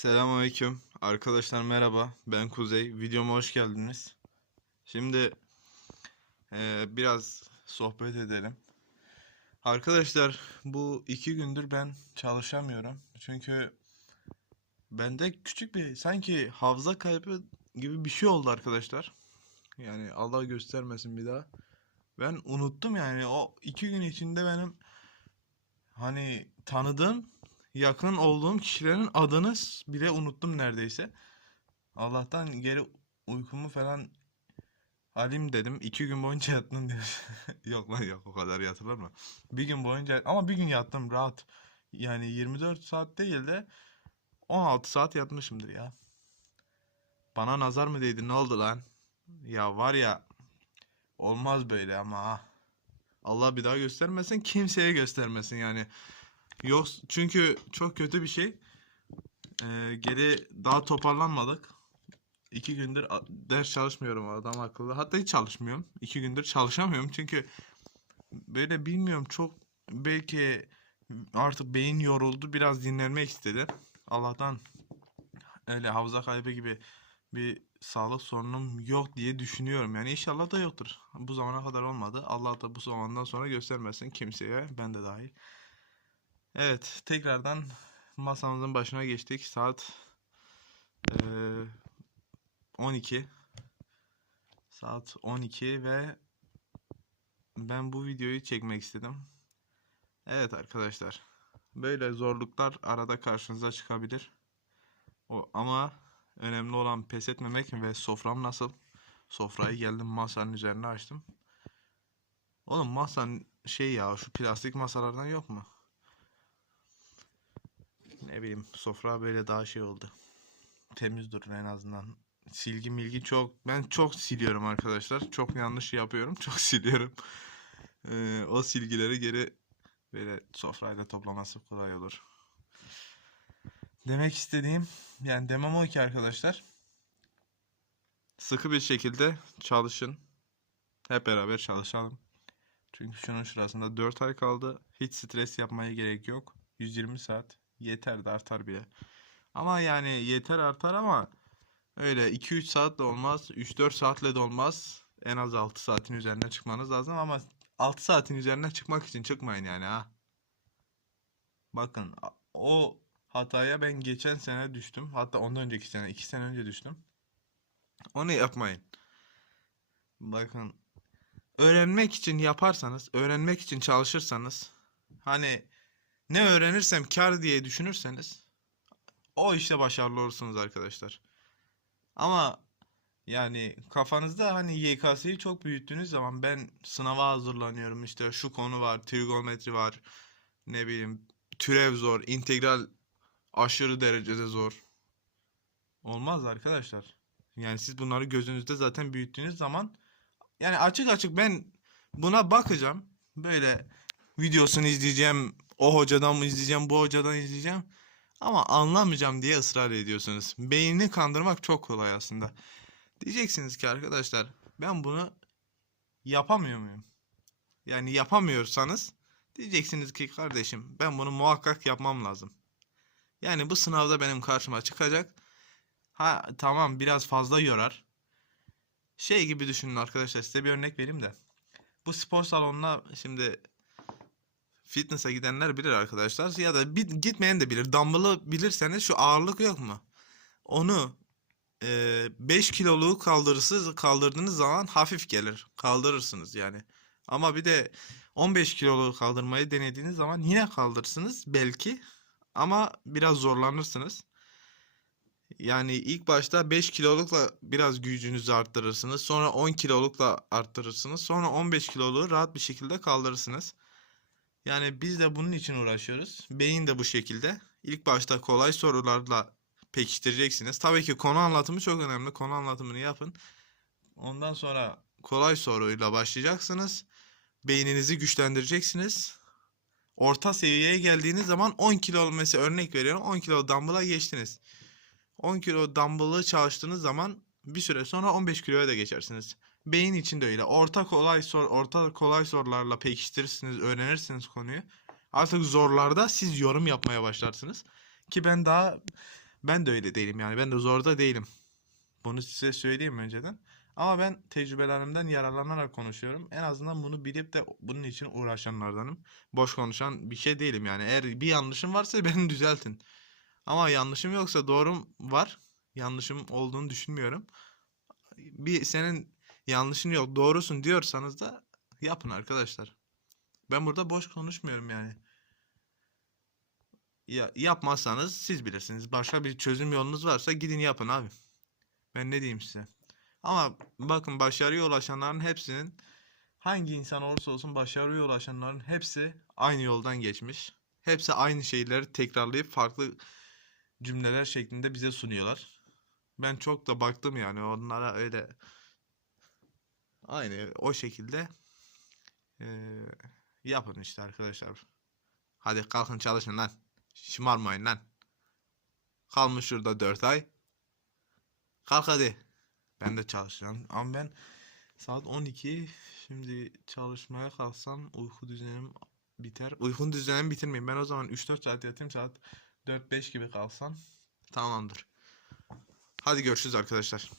Selamünaleyküm. Arkadaşlar merhaba. Ben Kuzey. Videoma hoş geldiniz. Şimdi eee, biraz sohbet edelim. Arkadaşlar bu iki gündür ben çalışamıyorum. Çünkü bende küçük bir sanki hafıza kaybı gibi bir şey oldu arkadaşlar. Yani Allah göstermesin bir daha. Ben unuttum yani o iki gün içinde benim hani tanıdığım yakın olduğum kişilerin adını bile unuttum neredeyse. Allah'tan geri uykumu falan alayım dedim. İki gün boyunca yattım diyor. Yok lan yok o kadar yatılır mı? Bir gün boyunca ama bir gün yattım rahat. Yani 24 saat değil de 16 saat yatmışımdır ya. Bana nazar mı değdi ne oldu lan? Ya var ya olmaz böyle ama. Allah bir daha göstermesin kimseye göstermesin yani. Yok çünkü çok kötü bir şey. Ee, geri daha toparlanmadık. İki gündür ders çalışmıyorum adam akıllı. Hatta hiç çalışmıyorum. İki gündür çalışamıyorum çünkü böyle bilmiyorum çok belki artık beyin yoruldu biraz dinlenmek istedi. Allah'tan öyle hafıza kaybı gibi bir sağlık sorunum yok diye düşünüyorum. Yani inşallah da yoktur. Bu zamana kadar olmadı. Allah da bu zamandan sonra göstermesin kimseye ben de dahil. Evet, tekrardan masamızın başına geçtik. Saat eee 12. Saat 12 ve ben bu videoyu çekmek istedim. Evet arkadaşlar. Böyle zorluklar arada karşınıza çıkabilir. O ama önemli olan pes etmemek ve sofram nasıl? Sofrayı geldim masanın üzerine açtım. Oğlum masanın şey ya şu plastik masalardan yok mu? Bileyim sofra böyle daha şey oldu. Temiz durur en azından. Silgi milgi çok. Ben çok siliyorum arkadaşlar. Çok yanlış yapıyorum. Çok siliyorum. Ee, o silgileri geri böyle sofrayla toplaması kolay olur. Demek istediğim yani demem o ki arkadaşlar. Sıkı bir şekilde çalışın. Hep beraber çalışalım. Çünkü şunun şurasında 4 ay kaldı. Hiç stres yapmaya gerek yok. 120 saat yeter de artar bile. Ama yani yeter artar ama öyle 2-3 saatle olmaz. 3-4 saatle de olmaz. En az 6 saatin üzerine çıkmanız lazım ama 6 saatin üzerine çıkmak için çıkmayın yani ha. Bakın o hataya ben geçen sene düştüm. Hatta ondan önceki sene, 2 sene önce düştüm. Onu yapmayın. Bakın öğrenmek için yaparsanız, öğrenmek için çalışırsanız hani ne öğrenirsem kar diye düşünürseniz o işte başarılı olursunuz arkadaşlar. Ama yani kafanızda hani YKS'yi çok büyüttüğünüz zaman ben sınava hazırlanıyorum işte şu konu var, trigonometri var, ne bileyim türev zor, integral aşırı derecede zor. Olmaz arkadaşlar. Yani siz bunları gözünüzde zaten büyüttüğünüz zaman yani açık açık ben buna bakacağım. Böyle videosunu izleyeceğim. O hocadan mı izleyeceğim, bu hocadan izleyeceğim. Ama anlamayacağım diye ısrar ediyorsunuz. Beynini kandırmak çok kolay aslında. Diyeceksiniz ki arkadaşlar ben bunu yapamıyor muyum? Yani yapamıyorsanız diyeceksiniz ki kardeşim ben bunu muhakkak yapmam lazım. Yani bu sınavda benim karşıma çıkacak. Ha tamam biraz fazla yorar. Şey gibi düşünün arkadaşlar size bir örnek vereyim de. Bu spor salonuna şimdi fitness'a gidenler bilir arkadaşlar ya da bir, gitmeyen de bilir. Dumbbell'ı bilirseniz şu ağırlık yok mu? Onu e, 5 kiloluğu kaldırırsınız, kaldırdığınız zaman hafif gelir. Kaldırırsınız yani. Ama bir de 15 kiloluğu kaldırmayı denediğiniz zaman yine kaldırırsınız belki ama biraz zorlanırsınız. Yani ilk başta 5 kilolukla biraz gücünüzü arttırırsınız. Sonra 10 kilolukla arttırırsınız. Sonra 15 kiloluğu rahat bir şekilde kaldırırsınız. Yani biz de bunun için uğraşıyoruz. Beyin de bu şekilde. İlk başta kolay sorularla pekiştireceksiniz. Tabii ki konu anlatımı çok önemli. Konu anlatımını yapın. Ondan sonra kolay soruyla başlayacaksınız. Beyninizi güçlendireceksiniz. Orta seviyeye geldiğiniz zaman 10 kilo mesela örnek veriyorum 10 kilo dumbbell'a geçtiniz. 10 kilo dumbbell'ı çalıştığınız zaman bir süre sonra 15 kiloya da geçersiniz. Beyin için de öyle. Orta kolay sor, orta kolay sorularla pekiştirirsiniz, öğrenirsiniz konuyu. Artık zorlarda siz yorum yapmaya başlarsınız. Ki ben daha Ben de öyle değilim yani. Ben de zorda değilim. Bunu size söyleyeyim önceden. Ama ben tecrübelerimden yararlanarak konuşuyorum. En azından bunu bilip de bunun için uğraşanlardanım. Boş konuşan bir şey değilim yani. Eğer bir yanlışım varsa beni düzeltin. Ama yanlışım yoksa doğrum var. Yanlışım olduğunu düşünmüyorum. Bir senin yanlışın yok, doğrusun diyorsanız da yapın arkadaşlar. Ben burada boş konuşmuyorum yani. Ya, yapmazsanız siz bilirsiniz. Başka bir çözüm yolunuz varsa gidin yapın abi. Ben ne diyeyim size. Ama bakın başarıya ulaşanların hepsinin hangi insan olursa olsun başarıya ulaşanların hepsi aynı yoldan geçmiş. Hepsi aynı şeyleri tekrarlayıp farklı cümleler şeklinde bize sunuyorlar. Ben çok da baktım yani onlara öyle aynı o şekilde eee, yapın işte arkadaşlar. Hadi kalkın çalışın lan. Şımarmayın lan. Kalmış şurada 4 ay. Kalk hadi. Ben de çalışacağım. Ama ben saat 12 şimdi çalışmaya kalksam uyku düzenim biter. Uyku düzenimi bitirmeyeyim. Ben o zaman 3-4 saat yatayım saat 4-5 gibi kalksam tamamdır. Hadi görüşürüz arkadaşlar.